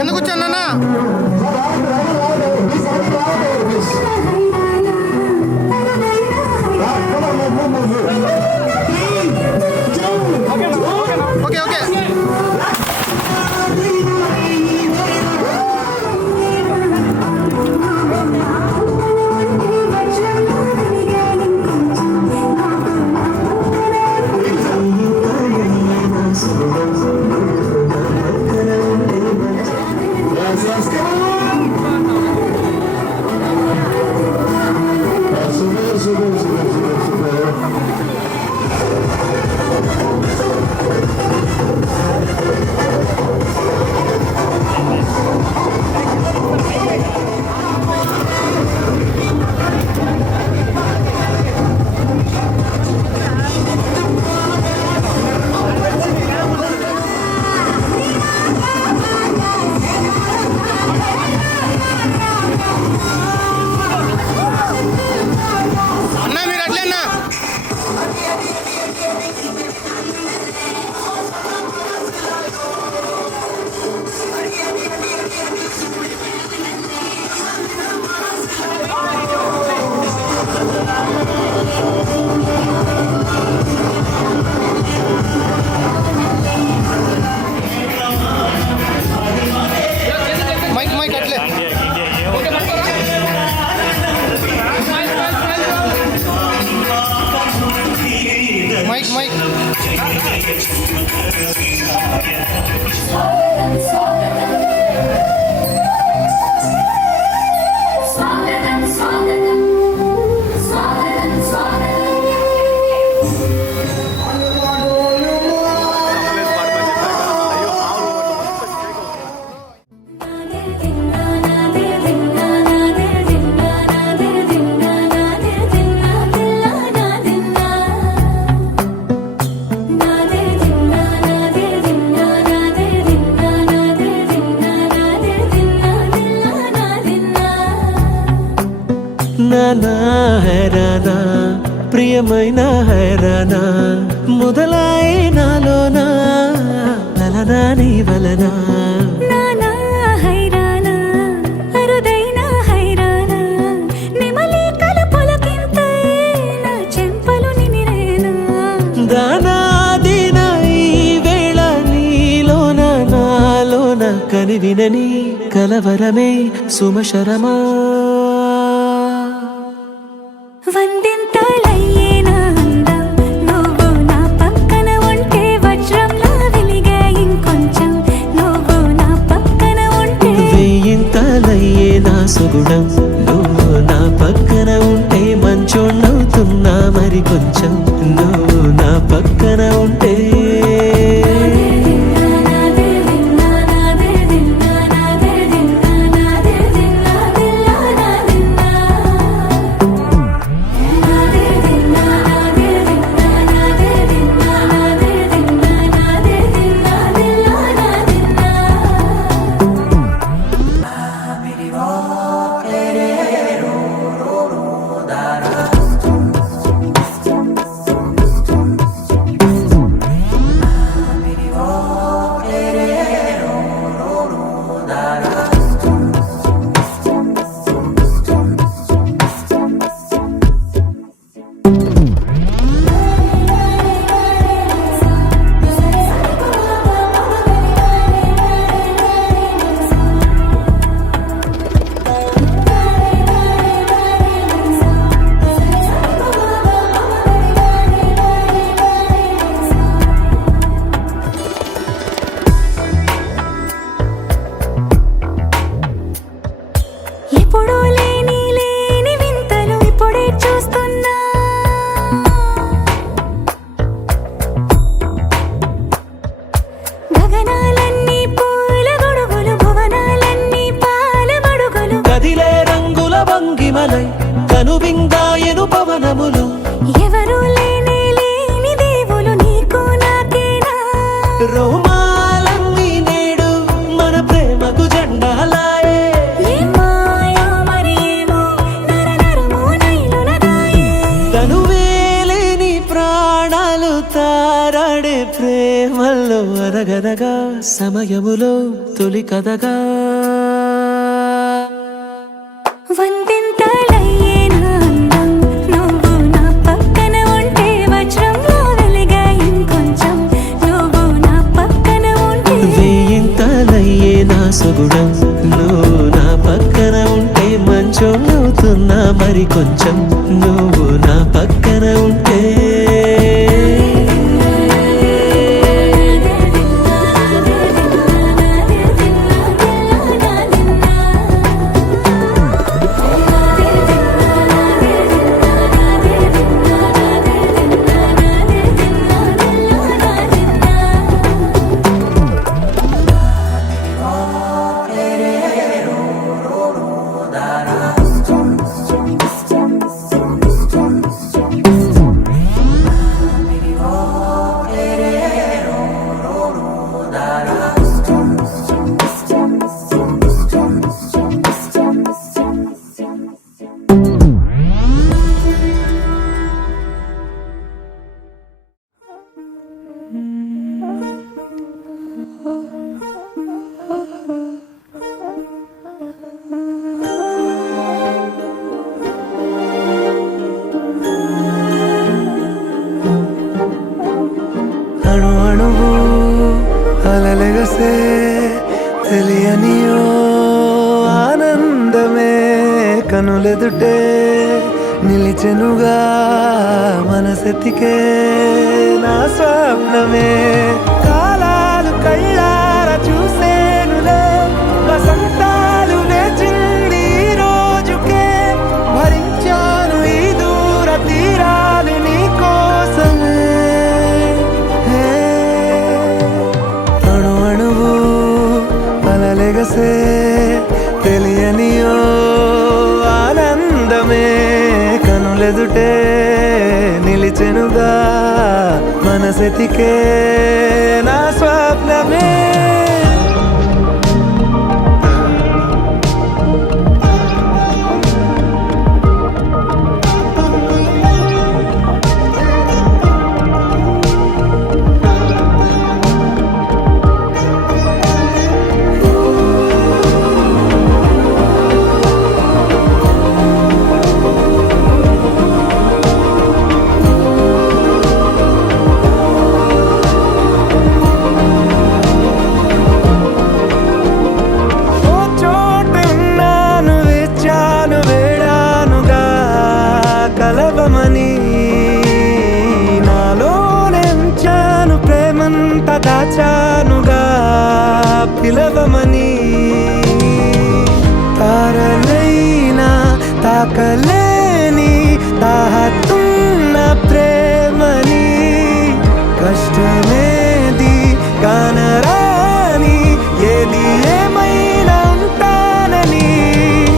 ఎందుకు వచ్చానన్నా? Okay okay నానా హైరానా ప్రియమైన హైరానా మొదలాయి నాలోనా లలనా నీ వలనా నానా హైరానా అరుదైన హైరానా నిమలి కలుపులకింతై నా చెంపలు నిమిరేనా దానా దీనా ఈ వేళ నీలోన నాలోన కనివినని కలవరమే సుమశరమా తను విందాయను పవనములు ఎవరు లేని దేవులు నీకు నాకేనా రోమాలన్నీ నేడు మన ప్రేమకు జెండాలాయే ఏ మాయా మరి ఏమో నరనరమో నైలునదాయే తను వేలేని ప్రాణాలు తారాడే ప్రేమల్లో అనగనగా సమయములో తొలి కథగా వందింతలయ్యే నా అందం నువ్వు నా పక్కన ఉంటే వజ్రంలో వెలిగా ఇంకొంచెం నువ్వు నా పక్కన ఉంటే వేయింతలయ్యే నా సగుణం నువ్వు నా పక్కన ఉంటే మంచం అవుతున్నా మరి కొంచెం నువ్వు నా పక్కన ఉంటే అణు అణువు అలలెగసే తెలియనియో ఆనందమే కనులెదుటే నిలిచెనుగా మనసెతికే నా స్వప్నమే కాలాలు కళ్ళార చూసేనులే వసంతాలు లేచింది ఈ రోజుకే భరించాను ఈ దూర తీరాలు నీ కోసమే అణు అణువు అలలెగసే తెలియనియో ఆనందమే కనులెదుటే నిలిచెనుగా మనసెతికే నా స్వప్నమే ఓ చోటున్నాను వేచాను వేడానుగా కలవమని నాలోనెంచాను ప్రేమంత దాచానుగా పిలవమని తారలైనా తాకలేని తాహతున్న ప్రేమని కష్టమేది కానరాని ఏది ఏమైనా ఉంటానని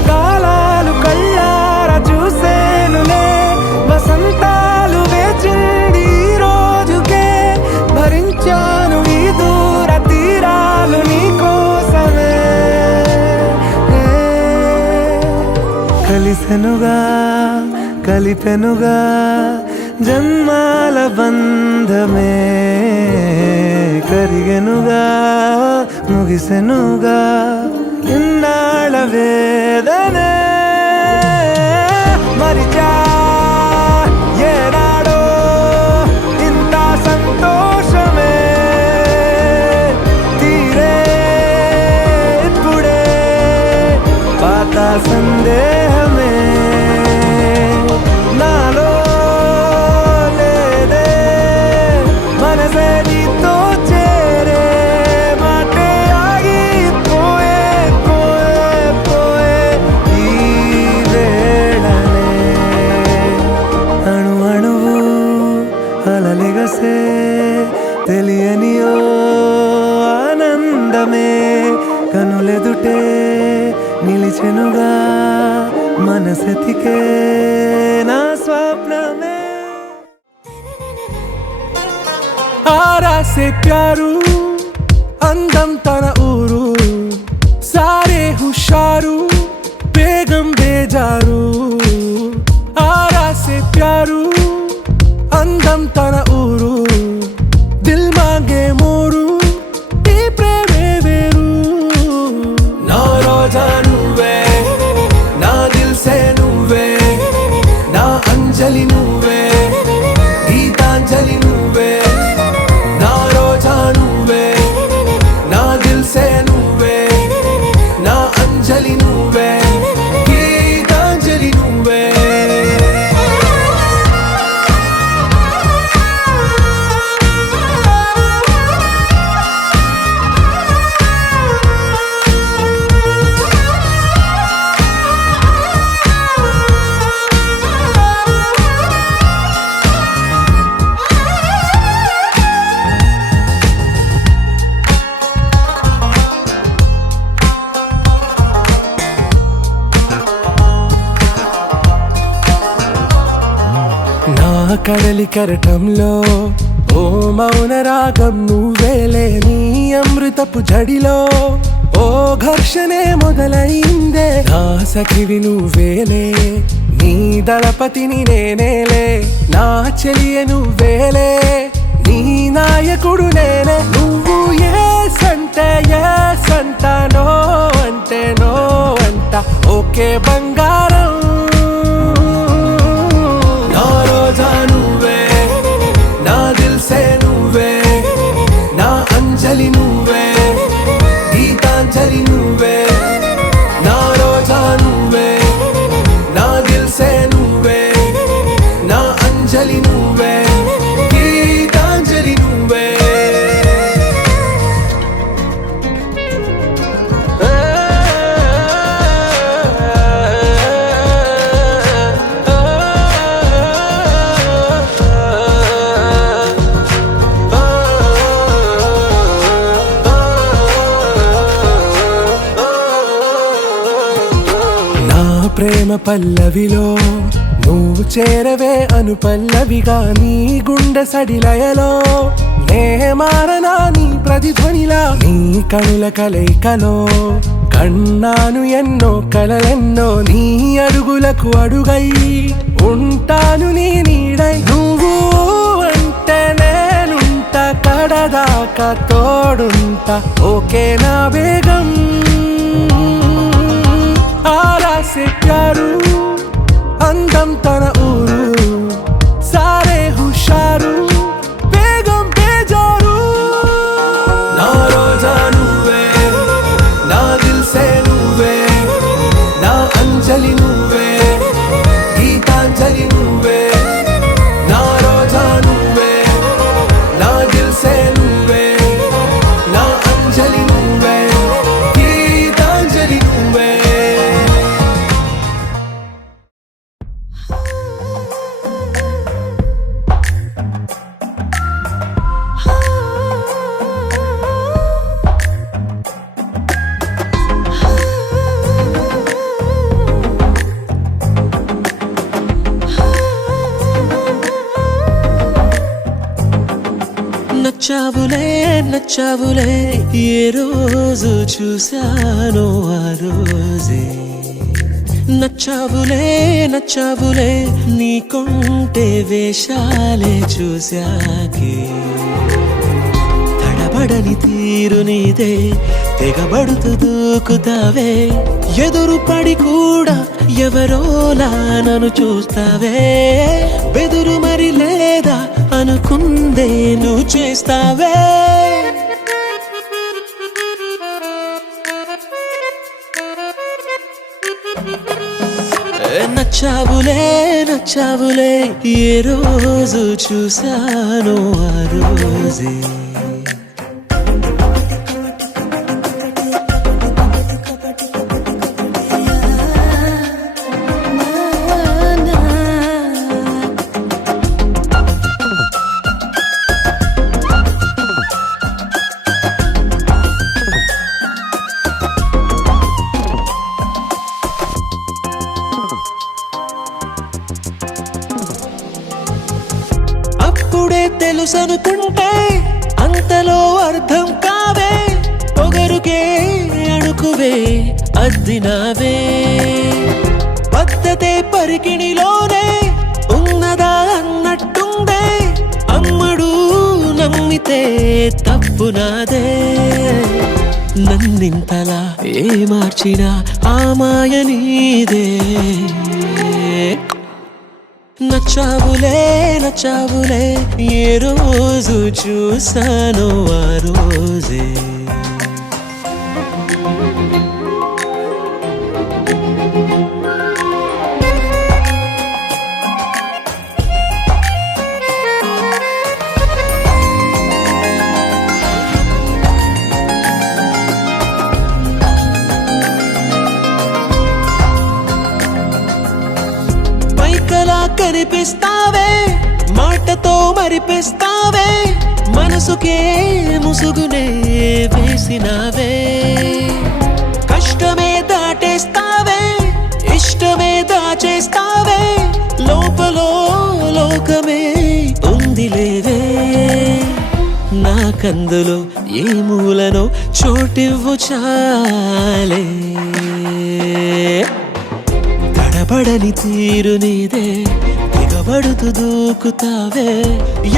కాలాలు కళ్ళార చూసేనులే వసంతాలు వేచింది ఈ రోజుకే భరించాను ఈ దూర తీరాలు నీ కోసమే కలిసెనుగా కలిపెనుగా జన్మాల బంధమే కరిగెనుగా ముగిసెనుగా ఇన్నాళ్ళ వేదనే మరిచా ఏనాడో ఇంత సంతోషమే తీరే ఇప్పుడే పాత సందేహమే నాలో లేదే మనసే నీతో చేరే మాటే ఆగిపోయే పోయే పోయే ఈ బతికే నా స్వప్నమే आरा से प्यारू अंदम तन ऊरू सारे हुशारू बेगम बेजारू आरा से प्यारू अंदम तन ऊरू दिल मांगे मोरू ఈ ప్రేమే వేరు నా రోజా నువ్వే నా దిల్ సే నువ్వే నా అంజలి నువ్వే గీతాంజలి నువ్వే నా రోజా నువ్వే నా దిల్ సే నువ్వే నా అంజలి నువ్వే గీతాంజలి నువ్వే నా కడలి కరటంలో ఓ మౌన రాగం నువ్వేలే నీ అమృతపు జడిలో ఓ ఘర్షణే మొదలైందే నా సఖివి నువ్వేలే నీ దళపతిని నేనేలే నా చెలియ నువ్వేలే నీ నాయకుడు నేనే నువ్వు ఏ సంట నో అంటే నో అంట ఓకే బంగారం నా రోజా నువ్వే నా దిల్ సే నువ్వే నా అంజలి నువ్వే గీతాంజలి నువ్వే నా రోజా నువ్వే నా దిల్ సే నువ్వే నా అంజలి నువ్వే గీతాంజలి నువ్వే ప్రేమ పల్లవిలో నువ్వు చేరవే అను పల్లవిగా నీ గుండె సడిలయలో నే మారనా నీ ప్రతిధ్వనిలా నీ కనుల కలయికలో కన్నాను ఎన్నో కలలెన్నో నీ అడుగులకు అడుగై ఉంటాను నీ నీడై నువ్వు అంటే నేనుంట కడదాకా తోడుంటా ఓకే నా వేగం आरा से प्यारू अंदम तन ऊरू सारे हुशारू बेगम बेजारू ना रोजा నువ్వే నా దిల్ సే నువ్వే నా అంజలి నువ్వే గీతాంజలి నువ్వే నా రోజా నువ్వే నా దిల్ సే నువ్వే నా అంజలి నువ్వే గీతాంజలి నువ్వే నచ్చావులే నచ్చావులే ఏ రోజు చూశానో ఆ రోజే నచ్చావులే నచ్చావులే నీకుంటే వేషాలే చూశాకే తడబడని తీరు నీదే తెగబడుతూ దూకుతావే ఎదురు పడి కూడా ఎవరోలా నన్ను చూస్తావే బెదురు మరి లేదా అనుకుందే నువ్వు చేస్తావే నచ్చావులే నచ్చావులే ఏ రోజు చూశానో ఆ రోజే అప్పుడే తెలుసనుకుంటే అంతలో అర్థం కావే పొగరుకే అణుకువే అద్దినావే పద్ధతే పరికిణిలోనే ఉన్నదా అన్నట్టుందే అమ్మడు నమ్మితే తప్పు నాదే నన్నింతలా ఏ మార్చినా ఆ మాయ నీదే నచ్చావులే నచ్చావులే ఏ రోజు చూసానో ఆ రోజే పైకలా కనిపిస్తావే మాటతో మరిపిస్తావే మనసుకే ముసుగునే వేసినావే కష్టమే దాటేస్తావే ఇష్టమే దాచేస్తావే లోపలో లోకమే ఉందిలేవే నాకందులో ఏ మూలనో చోటివ్వు చాలే తడబడని తీరు నీదే దిగబడుతూ దూకుతావే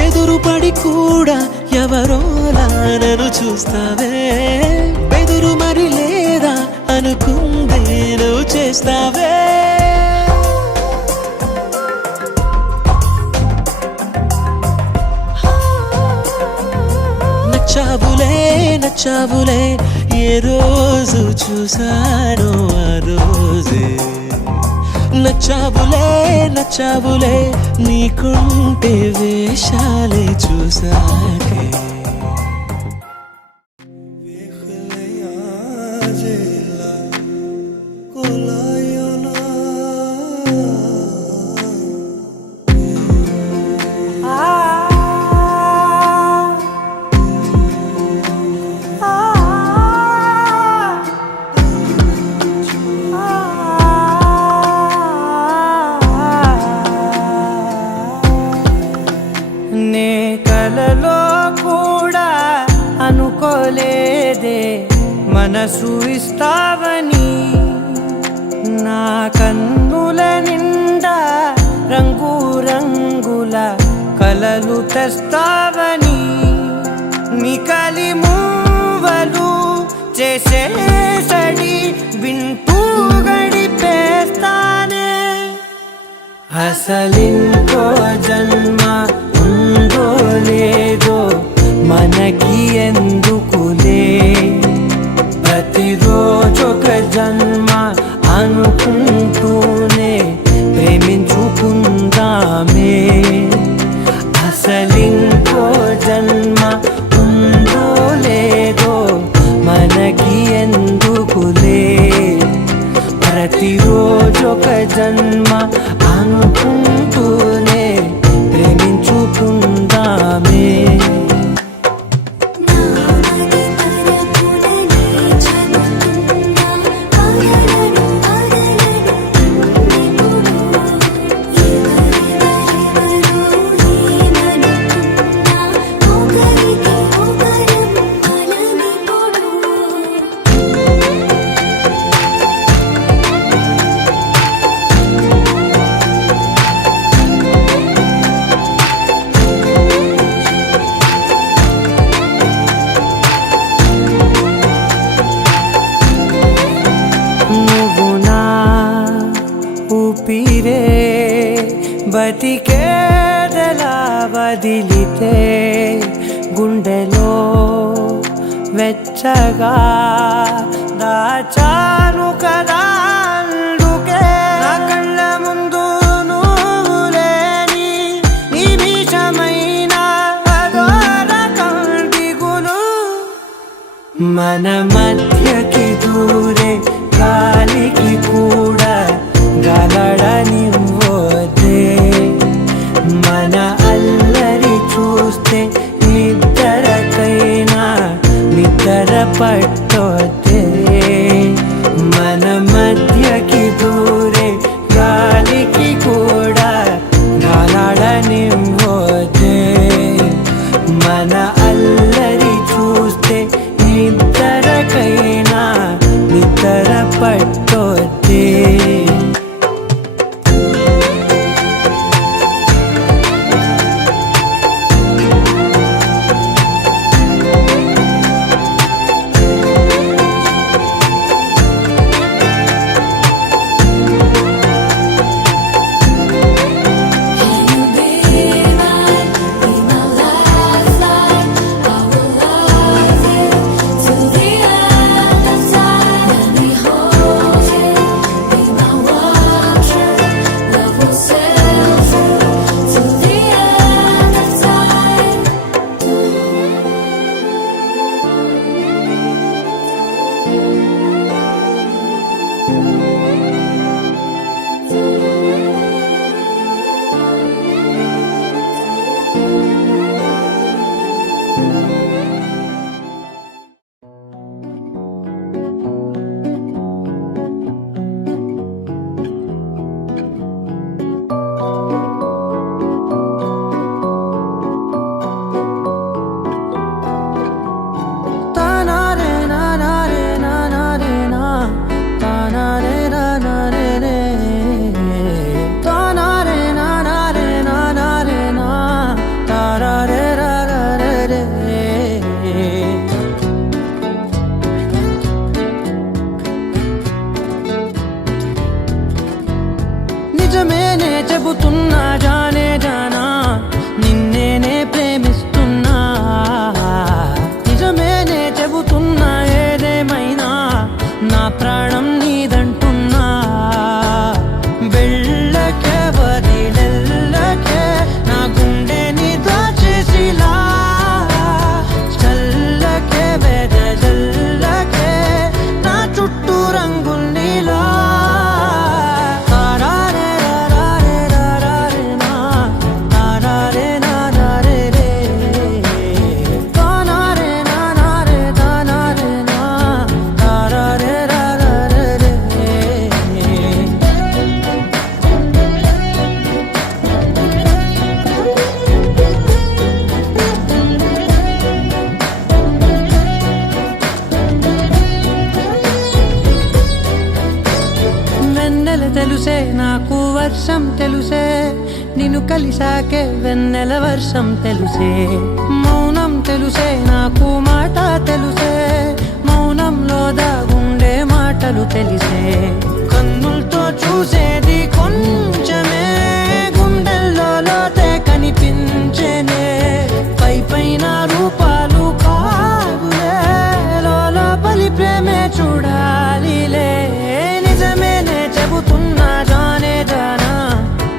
ఎదురుపడి కూడా ఎవరోలా నన్ను చూస్తావే బెదురు మరి లేదా అనుకుందే నువ్వు చేస్తావే నచ్చావులే నచ్చావులే ఏ రోజు చూసానో ఆ రోజే నచ్చావులే నచ్చావులే నీకుంటే వేషాలే చూసాకే నే కలలో కూడా అనుకోలేదే మనసు ఇస్తావని నా కన్నుల నిండా రంగు రంగుల కలలు తెస్తావని నికలి మూవలు చేసేసడి వింటూ గడిపేస్తానే అసలింకో జన్మ ఉందో లేదో మనకి ఎందుకులే ప్రతిరోజొక జన్మ అనుకుంటూనే ప్రేమించుకుందామే అసలింకో జన్మ ఉందో లేదో మనకి ఎందుకులే ప్రతిరోజొక జన్మ అనుకుంటూనే ప్రేమించుకుందామే నామది తరపుననే చదువుతున్నా ఆగలను ఆగలను ఎవరెవరెవరో ఏమనుకున్నా ఒకరికి ఒకరం బలమిప్పుడు నువ్వు నా ఊపిరే బతికేదలా వదిలితే గుండెలో వెచ్చగా దాచాను కదా అందుకే నా కళ్ళ ముందు నువ్వు లేని నిమిషమైన అఘోర కంటిగులు మన మధ్యకి దూరే గాలికి కూడా గలడనివ్వదే మన అల్లరి చూస్తే నిద్రకైనా నిద్ర పట్టొద్దే మన మధ్యకి దూరే గాలికి కూడా గలడనివ్వదే వర్షం తెలుసే నిన్ను కలిసాకే వెన్నెల వర్షం తెలుసే మౌనం తెలుసే నాకు మాట తెలుసే మౌనంలో దాగుండే మాటలు తెలిసే కన్నులతో చూసేది కొంచెమే గుండెల్లో లోతే కనిపించేనే పై పైన రూపాలు కాదులే లోపలి ప్రేమే చూడాలిలే నిజమేనే చెబుతున్నా జానే జానా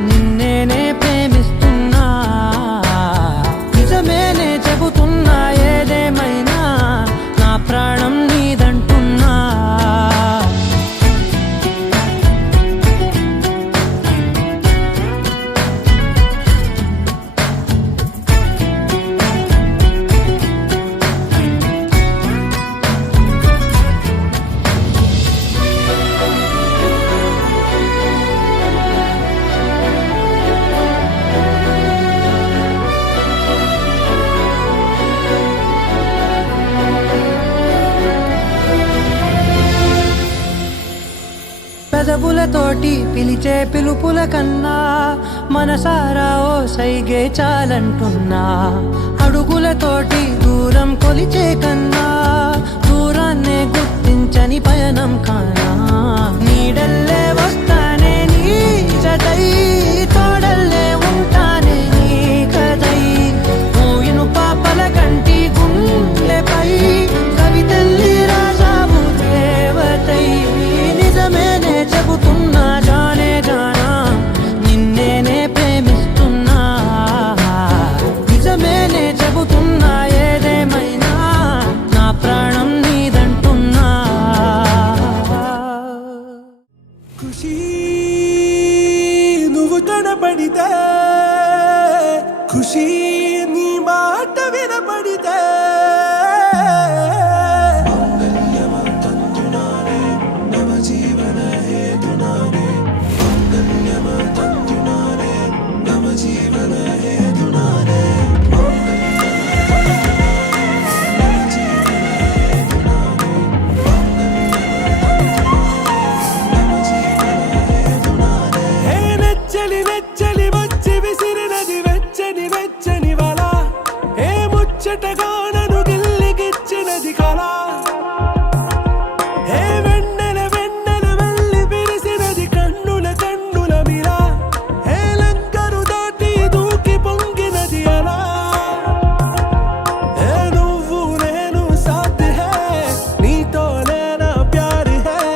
నిన్నేనే ప్రేమిస్తున్నా నిజమేనే చెబుతున్నా ఏదేమైనా నా ప్రాణం నీదంటున్నా పెదవులతోటి పిలిచే పిలుపుల కన్నా మనసారా ఓ సైగే చాలంటున్నా అడుగులతోటి దూరం కొలిచే కన్నా దూరాన్నే గుర్తించని పయనం కానా నీడల్లే వస్తానే నీ జతై తోడల్లే ఉంటానే నీ కదై మూయిను పాపల కంటి గుండెపై కవితల్లి రాజావు దేవతై నిజమేనే చెబుతున్నా జానే జానా నిన్నేనే ప్రేమిస్తున్నా నిజమేనే చెబుతున్నా ఏదేమైనా నా ప్రాణం నీదంటున్నా ఖుషీ నువ్వు కనపడితే ఖుషీ నీ మాట వినపడితే నెచ్చలి నెచ్చలి వచ్చి విసిరినది వెచ్చని వెచ్చని వల ఏ ముచ్చటగా నన్ను గిల్లిగిచ్చినది కళ ఏ వెన్నెల వెన్నెల వెళ్ళి విరిసినది కన్నుల కన్నుల మిరా ఏ లంకను దాటి దూకి పొంగినది అలా ఏ నువ్వు నేను సాథ్ హై నీతో లేనా ప్యార్ హై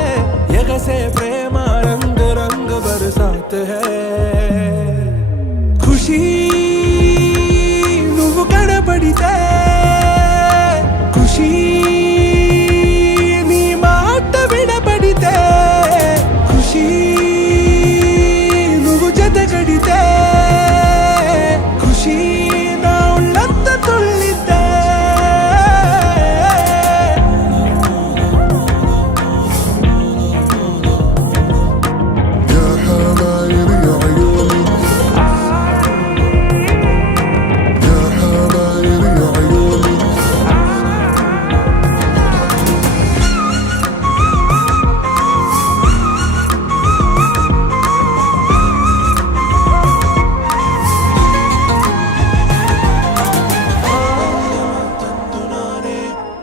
ఎగసే ప్రేమ రంగ్ రంగ్ బరసాత్ హై ఖుషీ నువ్వు కనపడితే ఖుషీ నీ మాట వినపడితే ఖుషీ నువ్వు జతగడితే ఖుషీ నా ఉళ్ళంత తుళ్ళితే يا حبايب يا عيوني يا حبايب يا عيوني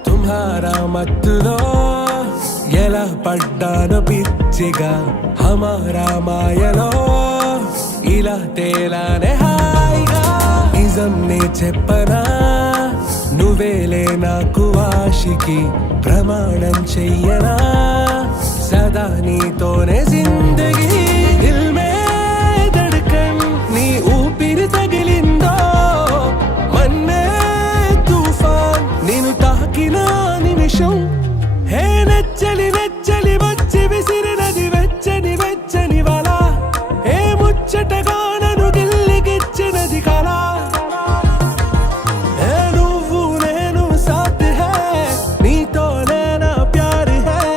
తుమ్హారా మత్తులో ఎలా పడ్డాను పిచ్చిగా హమారా మాయలో ఇలా తేలానే హాయిగా నిజం నే చెప్పనా నువ్వేలే నాకు ఆశికి ప్రమాణం చెయ్యనా సదా నీతోనే జిందగీ దిల్ మే ధడ్కన్ నీ ఊపిరి తగిలిందో మన్నే తుఫాన్ నేను తాకిన నిమిషం హే నెచ్చలి నెచ్చలి వచ్చి విసిరినది వెచ్చని వెచ్చని వల ఏ ముచ్చటగా నన్ను గిల్లిగిచ్చినది కళ ఏ నువ్వు నేను సాథ్ హై నీతో లేనా ప్యార్ హై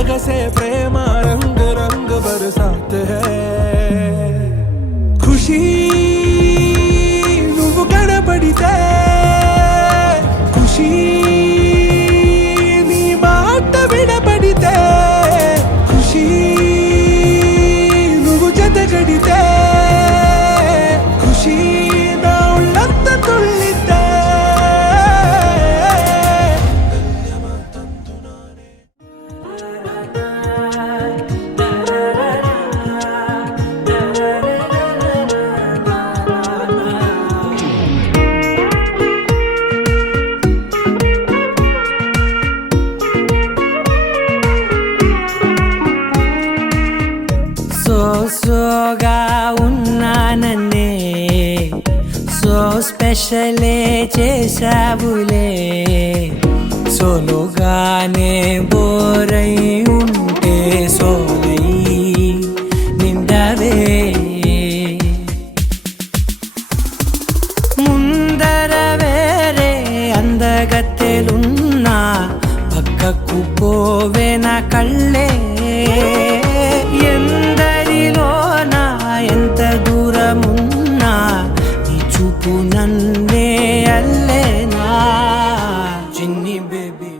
ఎగసే ప్రేమ రంగ్ రంగ్ బరసాత్ స్పెషలే చేసావులే సోలోగానే బోరై ఉంటే సోలై నిండవే ముందర వేరే అందగత్తెలున్నా పక్కకు పోవే నా కళ్ళే ఎందరిలోనా ఎంత దూరమున్నా నీ చూపు నన్నే అల్లేనా చిన్ని బేబీ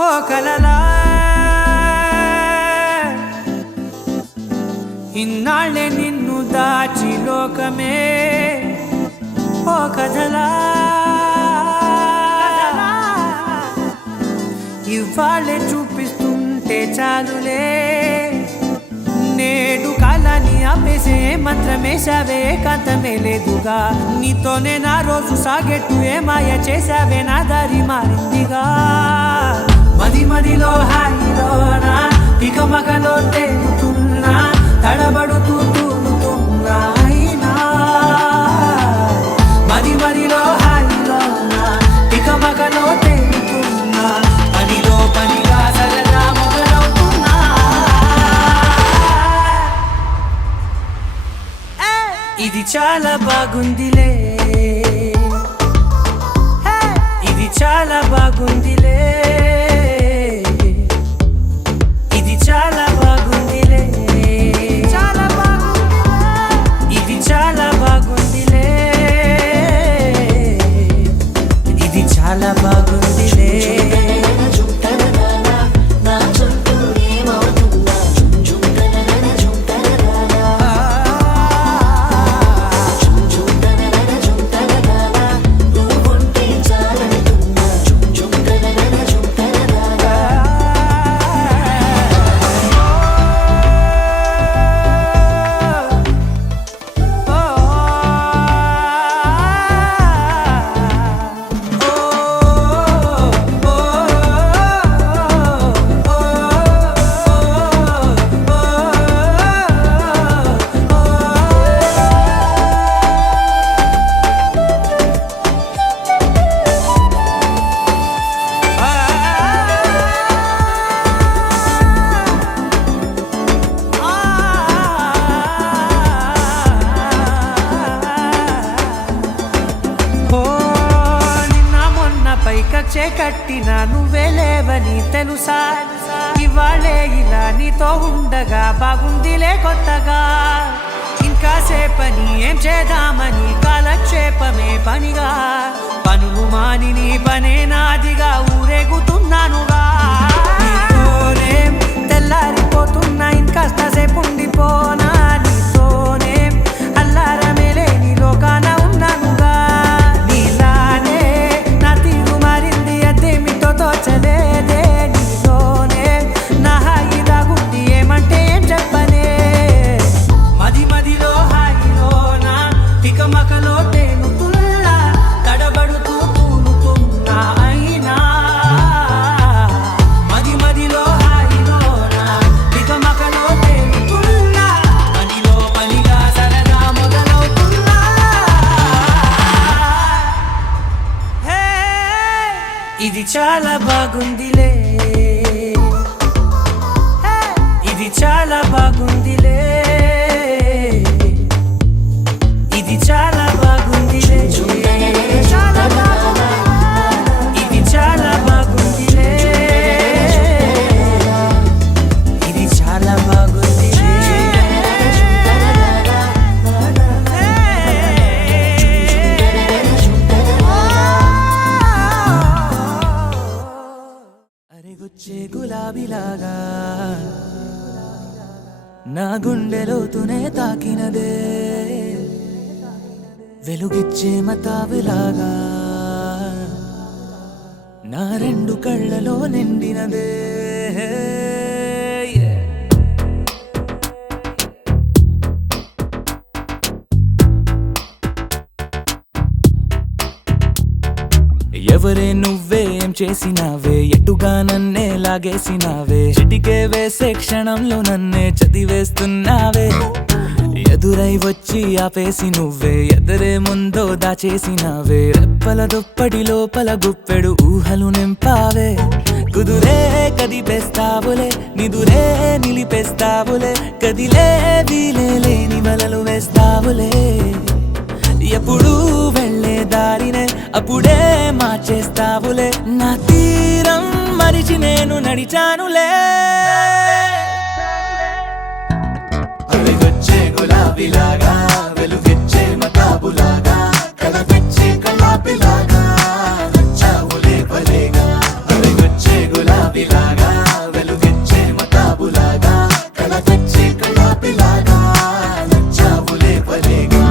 ఓ కలలా ఇన్నాళ్ళే నిన్ను దాచి లోకమే ఓ కథలా ఇవాళ్ళే చూపిస్తుంటే చాలులే నేడు కాలాన్ని ఆపేసే మంత్రమేశావే కాంతమే లేదుగా నీతోనే నా రోజు సాగెట్టు ఏ మాయ చేశావే నా దారి మారిందిగా మది మదిలో హాయిలోనా ఇక మగలో తేలుతున్నా తడబడుతూ తూలుతున్నా అయినా మది మదిలో హాయిలోనా ఇక మగలో తేలుతున్నా పనిలో పనిగా సరదా మొదలవుతున్నా ఇది చాలా బాగుందిలే ఇది చాలా బాగుందిలే ఇది చాలా బాగుందిలే చాలా బాగుంది ఇది చాలా బాగుందిలే ఇది చాలా బాగుందిలే కట్టిన నువ్వే లేవని తెలుసా ఇవాళే ఇలా నీతో ఉండగా బాగుందిలే కొత్తగా ఇంకా సేపని ఏం చేద్దామని కాలక్షేపమే పనిగా పనులు మాని నీ పనే నాదిగా ఊరేగుతున్నానుగా నీతోనే తెల్లారిపోతున్నా ఇంకాస్త సేపు ఉండిపోనా నీతోనే అల్లారమే లేని లోకాన ఉన్నానుగా నీలానే నా తీరు మారింది అదేమిటో తోచలేదే నీలోనే నా హాయి దాగుంది ఏమంటే ఏం చెప్పనే మది మదిలో హాయిలోనా తికమకలో తేలుతున్నా తడబడుతూ తూలుతున్నా అయినా మది మదిలో హాయిలోనా తికమకలో తేలుతున్నా పనిలో పనిగా సరదా మొదలవుతున్నా హే, ఇది చాలా బాగుందిలే హే, ఇది చాలా బాగుందిలే ఇది చాలా బాగుందిలే చాలా బాగుంది ఇది చాలా బాగుందిలే ఇది చాలా బాగుందిలే అరెగొచ్చే గులాబీలాగా నా గుండెలోతునే తాకినదే వెలుగిచ్చే మతాబులాగా నా రెండు కళ్ళలో నిండినదే ఎవరే నువ్వేం చేసినావే ఎటుగా నన్నే లాగేసినావే చిటికే వేసే క్షణంలో నన్నే చదివేస్తున్నావే ఎదురై వచ్చి ఆపేసి నువ్వే ఎదరే ముందో దాచేసినావే రెప్పల దుప్పటి లోపల గుప్పెడు ఊహలు నింపావే కుదురే కదిపేస్తావులే నిదురే నిలిపేస్తావులే కదిలే వీలే లేని వలలు వేస్తావులే ఎప్పుడు వెళ్ళే దారినే అప్పుడే మార్చేస్తావులే నా తీరం మరిచి నేను నడిచానులే అవిగొచ్చే గులాబీలాగా వెలుగిచ్చే మతాబులాగా కలపిచ్చే కలాపిలాగా నచ్చావులే భలేగా అవిగొచ్చే గులాబీలాగా వెలుగిచ్చే మతాబులాగా కలపిచ్చే కలాపిలాగా నచ్చావులే భలేగా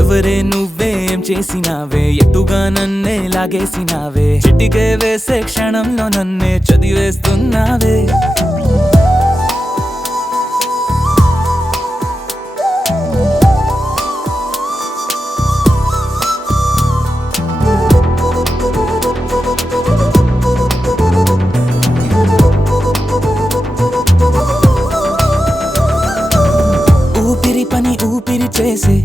ఎవరే నువ్వేం చేసినావే ఎటుగా నన్నే లాగేసినావే చిటికే వేసే క్షణంలో నన్నే చదివేస్తున్నావే ఊపిరి పని ఊపిరి చేసే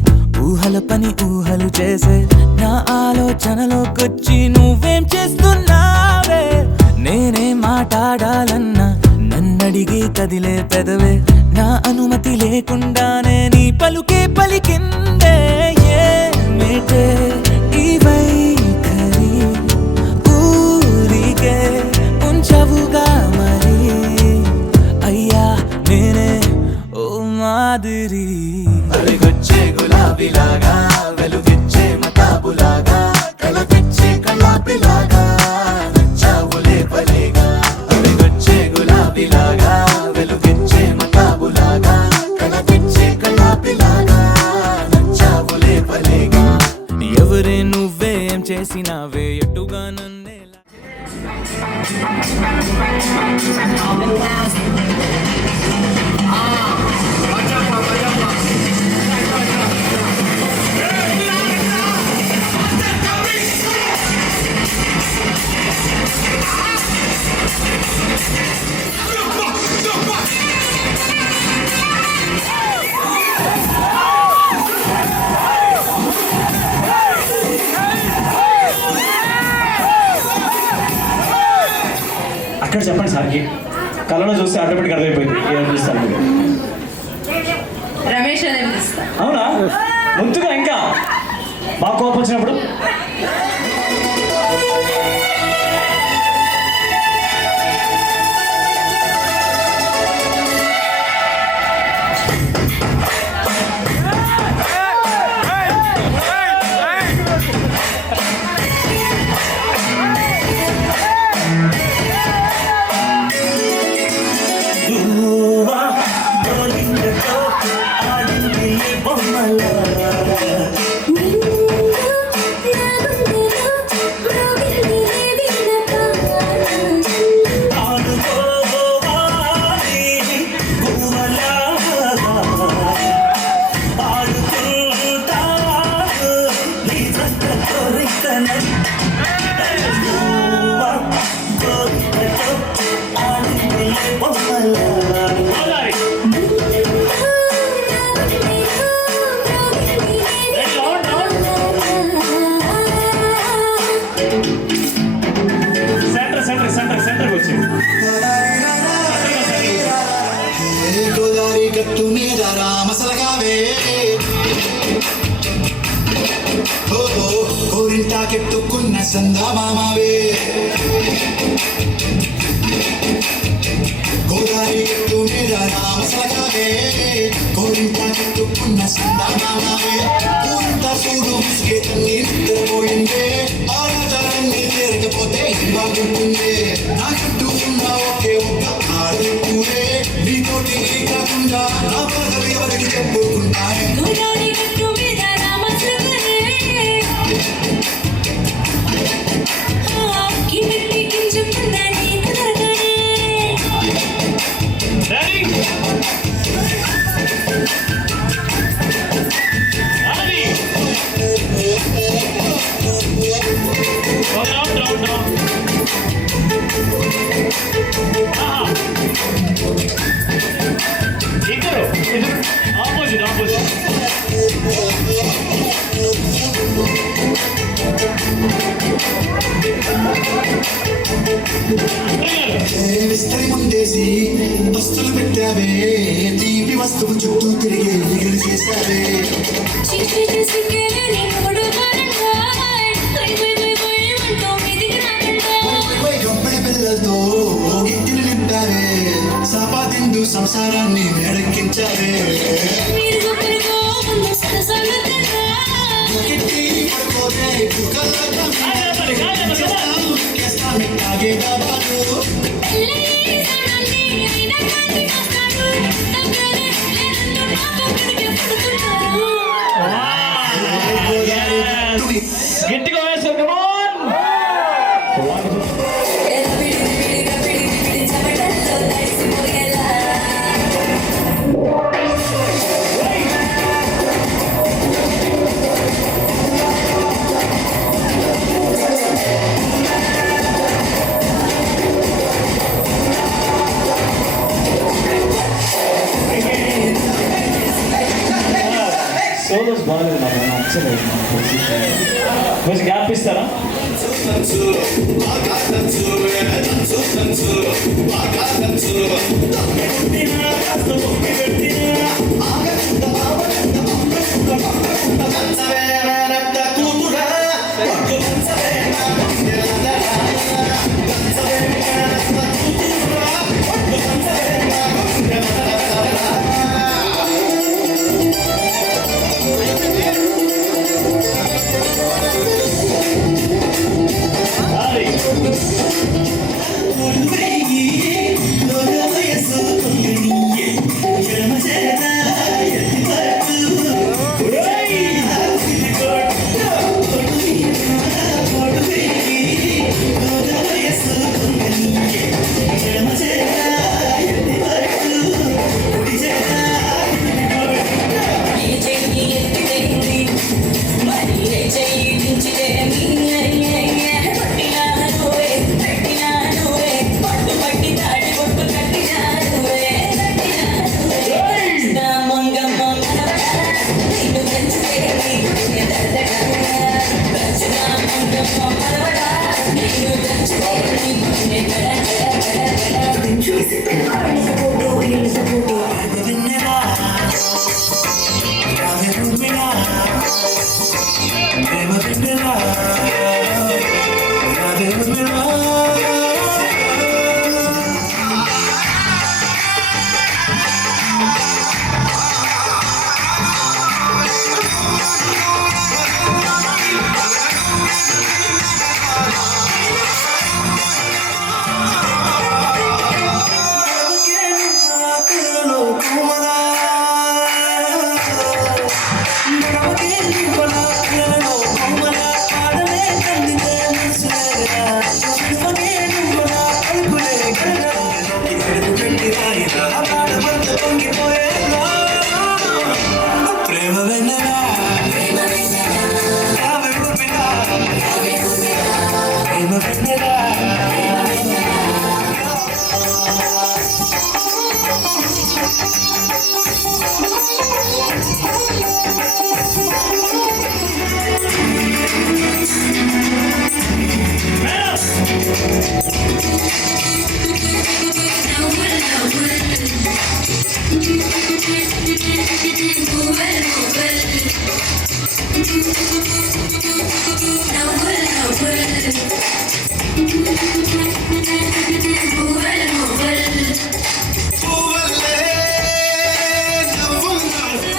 ఊహల పని ఊహలు చేసే నా ఆలోచనలోకొచ్చి నువ్వేం చేస్తున్నావే నేనే మాట్లాడాలన్నా నన్నడిగి కదిలే పెదవే నా అనుమతి లేకుండానే నీ పలుకే పలికిందే ఏమిటే ఈ వైఖరి ఊరికే ఉంచవుగా మరి అయ్యా నేనే ఓ మాదిరి అవిగొచ్చే గులాబీలాగా వెలుగిచ్చే మతాబులాగా కలపిచ్చే కలాపిలాగా నచ్చావులే భలేగా అవిగొచ్చే గులాబీలాగా వెలుగిచ్చే మతాబులాగా కలపిచ్చే కలాపిలాగా నచ్చావులే భలేగా ఎవరే నువ్వేం చేసినావే ఎటుగా నన్నే అక్కడ చెప్పండి సార్కి కళ్ళలో చూస్తే ఆటోమేటిక్ అర్థమైపోయింది ఏం చూస్తాను మీరు. రమేష్ అనే పిలుస్తా. అవునా ముందుగా ఇంకా బాగా కోపం వచ్చినప్పుడు గువ్వా గోరింకతో ఆడింది బొమ్మల సెంటర్ వచ్చింది. గోదావరి గట్టు మీద రామసలగావే కోరింటాకెట్టుకున్న సందామావే గోదావరి గట్టు మీద రామసలగావే కోరింటాకెట్టుకున్న సందామావే కోరింట చూడు ముసుగే తన్ని నిద్రపోయిందే ఆడతారన్ని తీరకపోతే బాగుంటుంది నా చుట్టూ ఉన్న ఒకే ఒక్క ఆడుకుంటే నీతోటి కాకుండా నా పదవి ఎవరికి చెప్పుకుంటానే ఆపోజిట్ ఆపోజిట్ విస్తరి ముందేసి వస్తువులు పెట్టావే తీపి వస్తువు చుట్టూ తిరిగి ఎగురు చేశావే గొప్పడి పిల్లలతో గిట్టెలు నింపావే సంపాదిందు సంసారాన్ని ఎడక్కించావే తాగే డబ్బాలు గట్టిగా వేస్తారు. సోలోస్ బాగాలేదు, నాకు నచ్చలేదు. కొంచెం గ్యాప్ ఇస్తారా?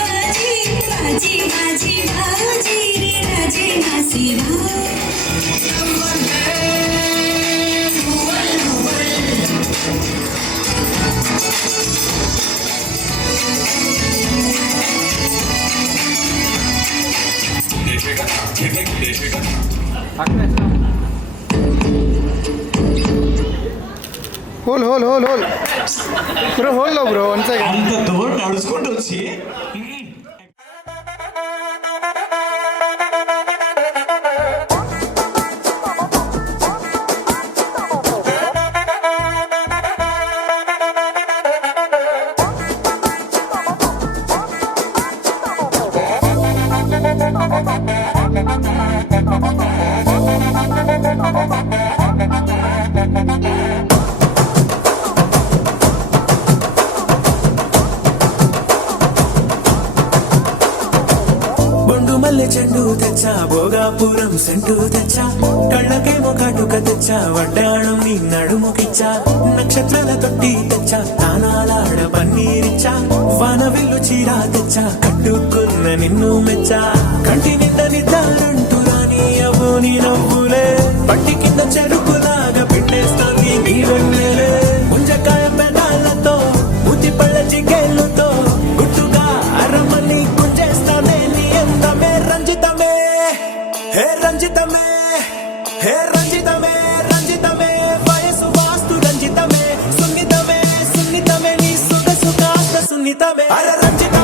बाजी बाजी बाजी रे राजे नासिबा hole hole hole hole bro hole లో బ్రో వన్ సెకండ్ అంత దూరం నడుచుకుంటూ వచ్చి బొండు మల్లె చెండు తెచ్చా భోగాపురం సెంటు తెచ్చా కళ్ళకేమో కాటుక తెచ్చా వడ్డాణం నీ నడుముకిచ్చా నక్షత్రాల తొట్టి తెచ్చా తానాలాడ పన్నీరిచ్చా వాన విల్లు చీర తెచ్చా కట్టుకున్న నిన్ను మెచ్చా కంటి నిండా నిద్దారంటూ రాని అవ్వు నీ నవ్వులే పట్టి కింద చెరుకులాగా పిండేస్తాంది నీ వెన్నెలే ముంజకాయ పెదాలతో మూతి పళ్ళ చికేళ్ళతో గుట్టుగా అరమని గుంజేస్తానే నీ అందమే రంజితమే హే రంజితమే హే రంజితమే రంజితమే వయసు వాస్తు రంజితమే సున్నితమే సున్నితమే నీ సుఖ సుఖాస్త సున్నితమే అర రంజిత